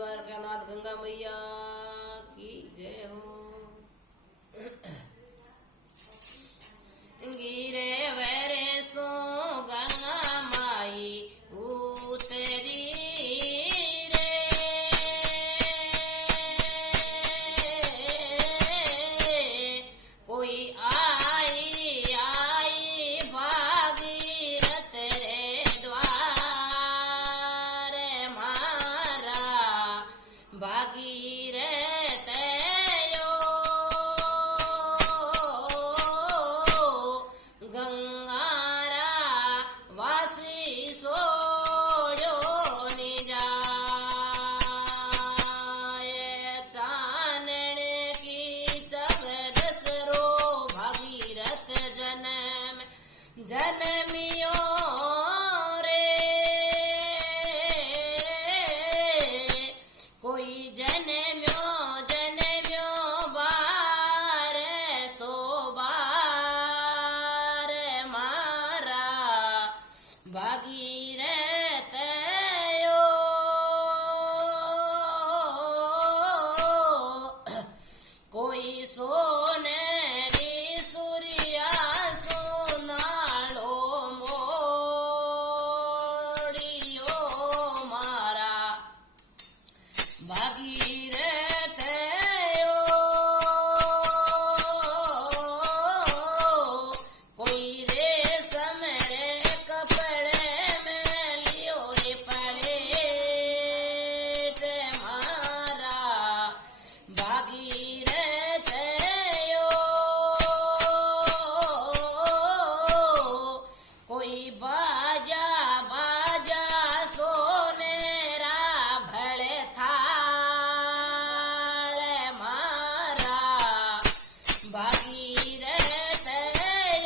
द्वारकानाथ गंगा मैया की जय हो। गिरे वेरे सो गंगा माई उतरी रे, कोई आई आई भागीरथ रे द्वार मारा भागीरथ यो गंगारा वासी सोड़ो निजाए, चानण की सबरस रो भागीरथ जन्म जन्मियो रे, कोई जन्म्यो जन्म्यो बार सो बार मारा भागीरथ यो कोई सोनेरी सूर्या सोनालो मोड़ियो मारा भागीरथ यो, कोई रेशम रे कपड़े में लियो रे पलेट मारा भागीरथ यो, कोई बाजा बाजा सोनेरा भले थाल मारा भागीरथ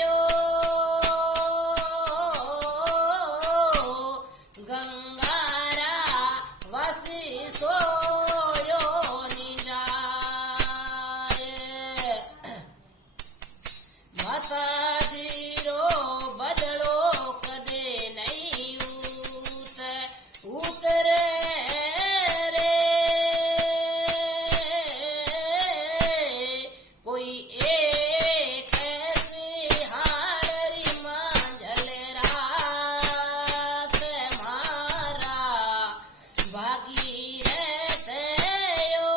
यो, गंगारा वसी सोयो निजाए, माताजीरो बदलो कदे नहीं उतरे रे, कोई एक ऐसी हाड़री मांझल रात मारा भागीरथ यो,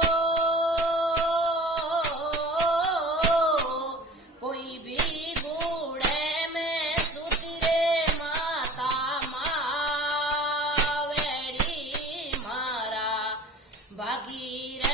कोई भी बूढ़े में सुतरे माता मावेड़ी मारा भागीरथ